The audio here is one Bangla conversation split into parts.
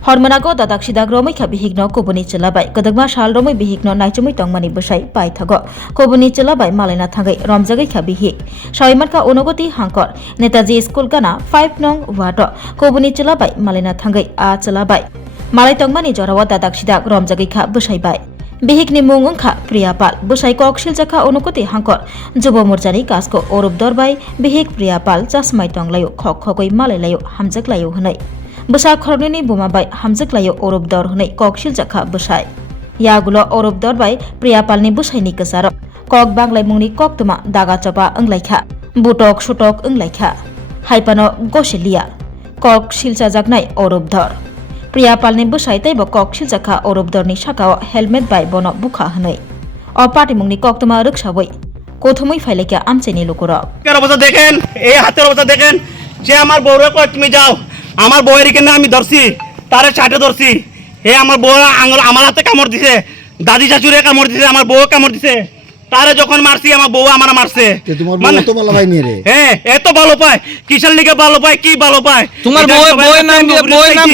Hormonago dadak sidak romai kha bihigno kobuni chelabai kadagma sal romai bihigno naichamui tongmani bwsai paithago kobuni chelabai malaina thangai romjagai kha bihig saimarka onogoti hangkor Netaji school gana 5 nong wado kobuni chelabai malaina thangai a chelabai malai tongmani jorawa dadak sidak romjagai kha bwsai bai bihigni mung ongkha Priyapal bwsai kok siljaka onogoti hangkor Jubo Morjani kasko orup dorbai bihig Priyapal chasmai tonglayo khok khogoi malailayo hamjaklayo hnai Bwsa khornini bumabai hamjaklayo orup dor hnai kok siljaka bwsai yagulo orup dorbai Priyapalni bwsaini kasaro kok banglai mungni kok tuma daga chapa anglaikha butok sutok anglaikha haipano gosilia kok silchajaknai orup dor Priyapalni bwsai taibo kok siljaka orup dorni sakao helmet bai bono bukha hnai o party mungni kok tuma ruksabai কোথমই ফাইলেকে আমচেনি লোকরা এর অবস্থা দেখেন এই হাতের অবস্থা দেখেন যে আমার বউরে কই তুমি যাও আমার বউয়ের কেন আমি ধরছি তারে ছাটে ধরছি হে আমার বউ আঙুল আমার হাতে কামড় দিছে দাদি শাশুড়ে কামড় দিছে আমার বউ কামড় দিছে তারে যখন মারছি আমার বউ আমারে মারছে তোমার বউ তো ভালো পাই নি রে হ্যাঁ এত ভালো পায় কিসের লিগে ভালো পায় কি ভালো পায় তোমার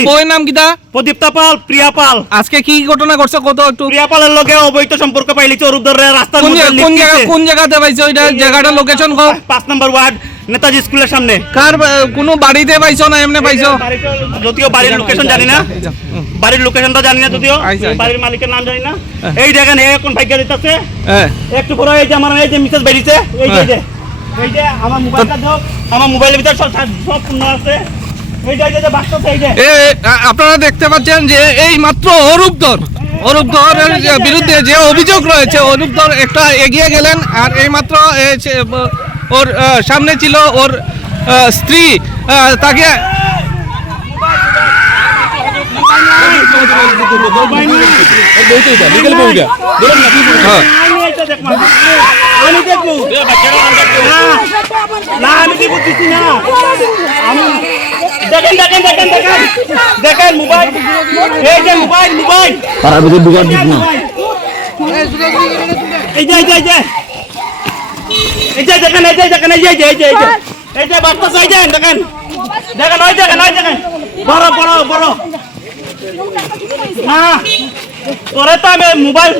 বউয়ের নাম কিটা প্রদীপ্তা পাল প্রিয়া পাল আজকে কি ঘটনা ঘটছে কত একটু প্রিয়া পালের লগে অবৈধ সম্পর্ক পাইলিছে অরূপ ধরে রাস্তার মধ্যে কোন জায়গাতে পাইছো এটা জায়গাটা লোকেশন কও 5 নম্বর ওয়ার্ড নেতাজি স্কুলের সামনে কার কোনো বাড়িতে পাইছো না এমনি পাইছো যদিও বাড়ির লোকেশন জানি না বাড়ির লোকেশনটা জানি না যদিও বাড়ির মালিকের নাম জানি না এই দেখেন এখন ভাগ্য দিতেছে একটু পরে এই যে আমার এই যে মিসেস বেরিয়েছে এই যে আমার মোবাইলটা দাও আমার মোবাইলের ভিতর সব পূর্ণ আছে এই যে বাক্সতে এই যে আপনারা দেখতে পাচ্ছেন যে এই মাত্র অরূপধরের বিরুদ্ধে যে অভিযোগ রয়েছে অরূপধর একটা এগিয়ে গেলেন আর এই মাত্র ওর সামনে ছিল ওর স্ত্রী তাকে দেখেন মোবাইল এই যে মোবাইল পাড়ার ভিতর দোকান দিস না এই যে দেখেন এই যে বাচ্চা চাই দেখেন বড় না তোরে তো আমি মোবাইল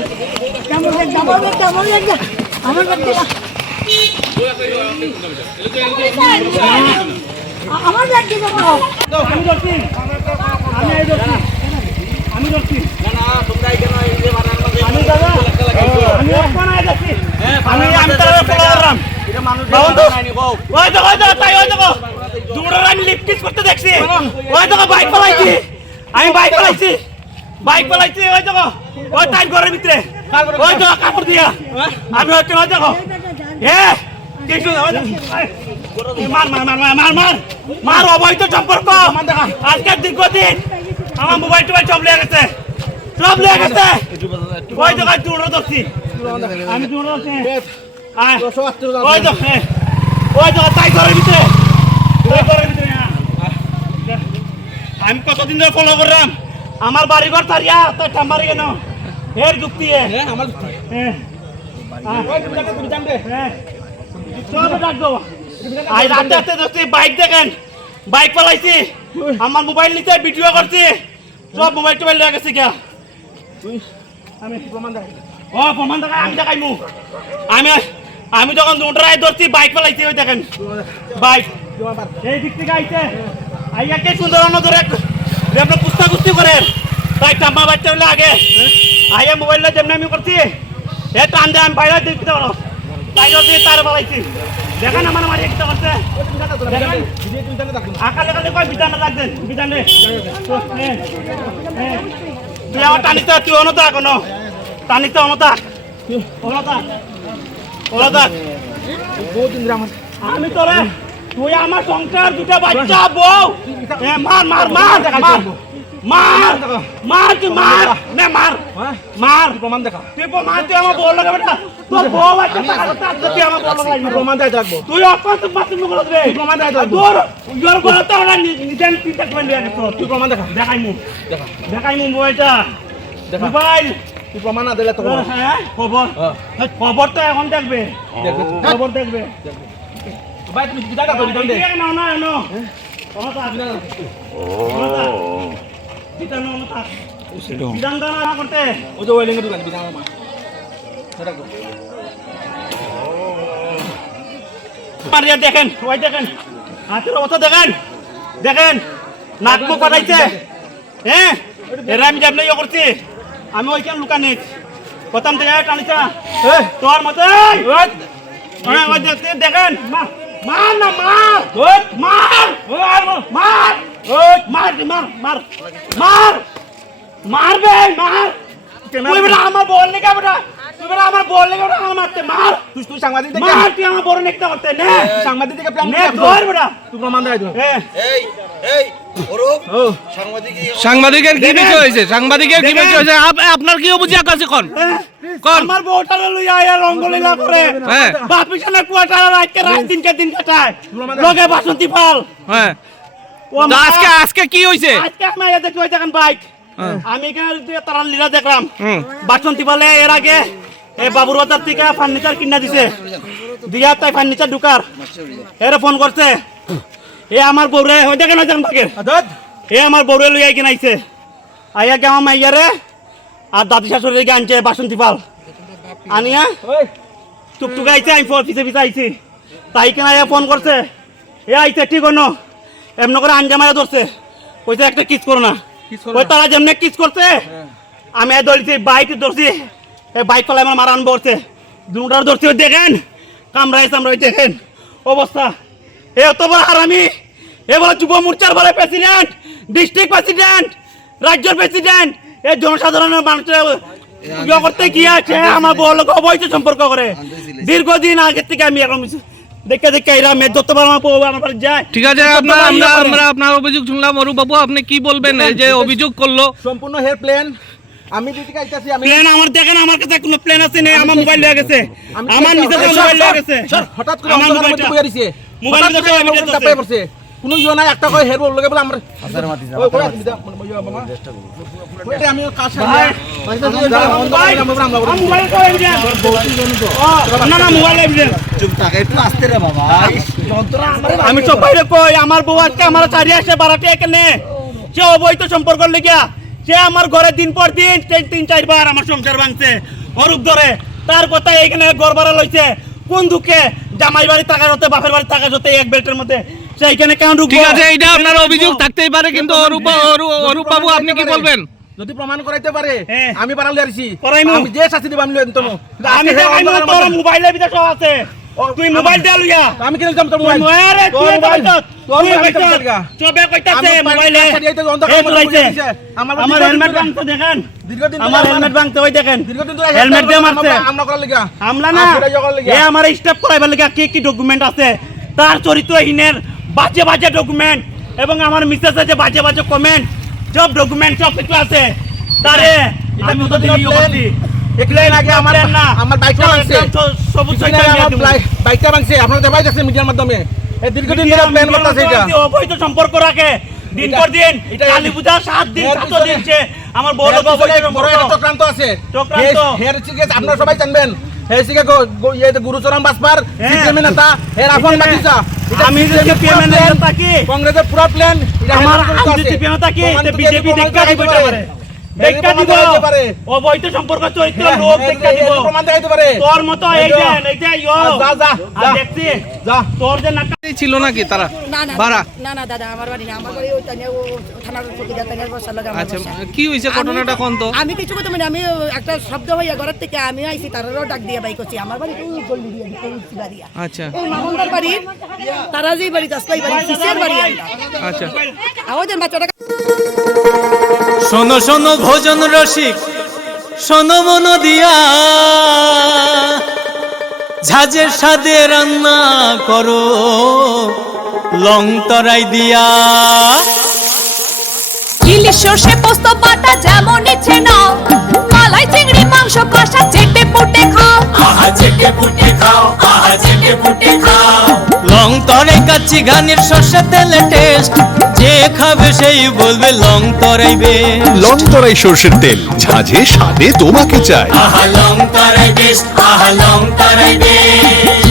আমি বাইক পালাইছি ওই দেখো ওই টাইম ঘরের ভিতরে ওই দেখো কাপড় দিয়া আমি হচ্ছে ওই দেখো কিছু মার অবৈধ সম্পর্ক আজকের দীর্ঘদিন আমার মোবাইল টোবাইল সব লেগে গেছে ওই দেখো দূরে ধরছি আমি দূরে ধরছি ওই দেখো তাই ঘরের ভিতরে আমি কতদিন ধরে ফলো করলাম আমার বাড়ি ঘর তারিয়া তাই টাম্বারি কেন এর যুক্তি আমার বাইক দেখেন বাইক পালাইছি আমার মোবাইল নিতে ভিডিও করছি সব মোবাইল টোবাইল লেগে গেছে কে আমি প্রমাণ দেখাই আমি দেখাইমু আমি যখন দুটায় ধরছি বাইক পালাইছি ওই দেখেন বাইক এই দিক থেকে আইছে আইয়া কে সুন্দর ধরে আপনি কুস্তি করেন তাই টাম্মা বাচ্চা হলে আগে আইয়া মোবাইলটা যেমনি আমি করছি এ টান দিয়ে আমি বাইরে দিতে পারো তাই দিয়ে তার পালাইছি দেখেন আমার মারি একটা করছে আকালে কয় বিধানে লাগছেন বিধানে তুই আমার টানিতে তুই অনতা কোনো টানিতে অনতা আমি তোরে তুই আমার সংসার দুটা বাচ্চা বউ মার তুই মার প্রমাণ দেখা তুই প্রমাণ তুই আমার বউ লাগে বেটা তোর বউ আছে তুই আমার বউ লাগে প্রমাণ দেয় থাকবো তুই অপরাধ মাতৃ করে দেবে প্রমাণ দেয় থাকবো তোর ইয়োর বলে তো ওরা নিজেন চিন্তা করে নিয়ে গেছ তুই প্রমাণ দেখাইমু মোবাইলটা মোবাইল তুই প্রমাণ না দিলে তো হ্যাঁ খবর তো এখন দেখবে খবর দেখবে ভাই তুমি জায়গা ধরি দে না না না বিধান দানা করতে ওই যে ওয়েলিং এর দোকান বিধান মা সেটা কর মারিয়া দেখেন ওই দেখেন হাতের অবস্থা দেখেন দেখেন নাক মুখ পাঠাইছে হ্যাঁ এরা আমি যাবলে ইয়ে করছি আমি ওইখানে লুকানি প্রথম থেকে টানিছা তোর মতো ওই দেখতে দেখেন মার না মার মার মার মার মার মার মারবে মার তুই বেটা আমার বল লেগে বেটা তুই বেটা আমার বল লেগে বেটা আমার মারতে মার তুই সাংবাদিক থেকে মার তুই আমার বড় নেকটা করতে নে সাংবাদিক থেকে প্ল্যান নে ধর বেটা তুই প্রমাণ দেখাই তুই এই সাংবাদিকের কি বিষয় হয়েছে সাংবাদিকের কি বিষয় হয়েছে আপনার কি অভিযোগ আছে কোন কোন আমার বউটার লইয়া আয়া রঙ্গলীলা করে হ্যাঁ। বাপ পিছনে কুয়াটার রাতকে রাত দিনকে দিন কাটায় লগে বাসন্তী পাল হ্যাঁ ও তো আজকে কি হয়েছে আজকে আমি আয়া দেখি ওই দেখেন বাইক আমি এখানে তারা লীলা দেখলাম বাসন্তী পালে এর আগে এই বাবুর বাজার থেকে ফার্নিচার কিনা দিছে দিয়া তাই ফার্নিচার ঢুকার এরে ফোন করছে এ আমার বউরে ওই দেখেন বাকের এ আমার বউরে লইয়া কিনা আইছে আইয়া গাঁও মাইয়ারে আর দাদি শাশুড়ি আনছে বাসন্তী পাল আনিয়া টুকটুক আইছে আমি পিছে পিছে আইছি তাই কেনা ফোন করছে এ আইছে ঠিক হনো এমন করে আঞ্জা মারা ধরছে কইছে একটা কিস করো না ওই তারা যেমনি কিস করছে আমি ধরছি বাইক ধরছি এই বাইক ফেলে আমার মারা আনবো করছে দুটার ধরছি ওই দেখেন কামড়াইছে আমরা ওই দেখেন অবস্থা এ অত বড় হারামি এ বড় যুব মোর্চার বলে প্রেসিডেন্ট ডিস্ট্রিক্ট প্রেসিডেন্ট রাজ্যের প্রেসিডেন্ট এই জনসাধারণের মানুষের ইয়ে করতে গিয়ে আছে আমার বড় লোক অবৈধ সম্পর্ক করে দীর্ঘদিন আগে থেকে আমি এরকম দেখে দেখে এরা মেয়ে যতবার আমার বউ আমার বাড়ি যায় ঠিক আছে আমরা আপনার অভিযোগ শুনলাম অরূপ বাবু আপনি কি বলবেন এই যে অভিযোগ করলো সম্পূর্ণ হেয়ার প্ল্যান আমি দিদিকে আইতাছি আমি প্ল্যান আমার দেখেন আমার কাছে কোনো প্ল্যান আছে না আমার মোবাইল হয়ে গেছে আমার নিজের মোবাইল হয়ে গেছে হঠাৎ করে আমার আমার মোবাইলটা মোবাইলটা বইয়া দিছে মোবাইল হঠাৎ করে আমার দিতে চাপাই পড়ছে কোনো ইয়ে নাই একটা করে হেয়ার লগে বলে আমরা হাজার মাটি যা ওই কই দিদা বাবা ওইটা আমি কাজ আমার মোবাইল তো এভিডেন্স না না মোবাইল এভিডেন্স চুপ থাক একটু আস্তে রে বাবা যন্ত্রণা আমারে আমি সব বাইরে কই আমার বউ আজকে আমার চারি আসে বারাটি এখানে সে অবৈধ সম্পর্ক লেগিয়া সে আমার ঘরে দিন পর দিন 3-4 আমার সংসার ভাঙছে অরূপ ধরে তার কথা এইখানে ঘর ভাড়া লইছে কোন দুঃখে জামাই বাড়ি টাকা হতে বাপের বাড়ি টাকা হতে এক বেল্টের মধ্যে সেইখানে কেন ঢুকবো ঠিক আছে এইটা আপনার অভিযোগ থাকতেই পারে কিন্তু অরূপ বাবু আপনি কি বলবেন যদি প্রমাণ করাইতে পারে হ্যাঁ। আমি পারালে আরছি করাইমু। আমি যে শাস্তি দিব আমি লইন তো আমি দেখাই তোর মোবাইলের ভিতরে সব আছে তুই মোবাইল দে লইয়া আমি কিনে দিতাম তোর মোবাইল নয়ারে তুই কইছ তুই কইছ চবে কইতাছে মোবাইলে আমার হেলমেট ভাঙতে দেখেন দীর্ঘদিন আমার হেলমেট ভাঙতে ওই দেখেন দীর্ঘদিন ধরে হেলমেট দিয়ে মারছে আমরা করার লাগা আমলা না আসলে জগর লাগা। এ আমার স্টেপ করাইবার লাগা কি কি ডকুমেন্ট আছে তার চরিত্রহীনের বাজে বাজে ডকুমেন্ট এবং আমার মিসেস আছে বাজে বাজে কমেন্ট সব ডকুমেন্ট সব কিছু আছে তারে আমি তো দিই করছি একলাই আগে আমার না আমার বাইকটা ভাঙছে সবুজ আমার বাইকটা ভাঙছে আপনারা দেখাই যাচ্ছে মিডিয়ার মাধ্যমে এই দীর্ঘদিন ধরে প্ল্যান করতেছে এটা অবৈধ সম্পর্ক রাখে দিন পর দিন কালী পূজা 7 দিন 7 দিনছে আমার বড় বড় অবৈধ বড় সম্পর্ক চক্রান্ত আছে চক্রান্ত। হেয়ার চিকিৎসা আপনারা সবাই জানবেন হেয়ার চিকিৎসা গুরুচরণ বাসপার হ্যাঁ। সিপিএম নেতা এর আপন বাতিসা আমি যে সিপিএম এর থাকি কংগ্রেসের পুরো প্ল্যান আমার আমি সিপিএম থাকি বিজেপি দেখা দিব পারে দেখা দিব অবৈধ সম্পর্ক চরিত্র লোক দেখা দিব প্রমাণ দেখাইতে পারে তোর মতো এই যে ইয়ো যা যা আর দেখছি যা তোর যে নাকা ছিল নাকি তারা না না ভাড়া না না দাদা আমার বাড়ি না আমার বাড়ি ওই তানিয়া ও থানার চৌকিদার তানিয়ার বসার লাগে আমার আচ্ছা বাসা। কি হয়েছে ঘটনাটা কোন তো আমি কিছু করতে মানে আমি একটা শব্দ হইয়া ঘরের থেকে আমি আইছি তারারও ডাক দিয়ে বাই করছি আমার বাড়ি ওই গল্লি দিয়ে দিতে বাড়িয়া আচ্ছা এই মামুনদার বাড়ি তারা যেই বাড়ি আসলাই বাড়ি কিসের বাড়ি আচ্ছা আমাদের বাচ্চাটা শোনো শোনো ভোজন রসিক শোনো মন দিয়া ঝাঁঝের স্বাদে রান্না করো লং তরাই দিয়া ইলিশ সর্ষে পোস্ত বাটা যেমন ইচ্ছে নাও মালাই চিংড়ি মাংস কষা চেটে পুটে খাও আহা চেটে পুটে খাও আহা চেটে পুটে খাও লং তরাই কাচ্চি ঘানির সর্ষে তেলে টেস্ট যে খাবে সেই বলবে লং তরাইবে লং তরাই সর্ষের তেল ঝাঁঝে স্বাদে তোমাকে চাই আহা লং তরাই বেশ আহা লং তরাই বেশ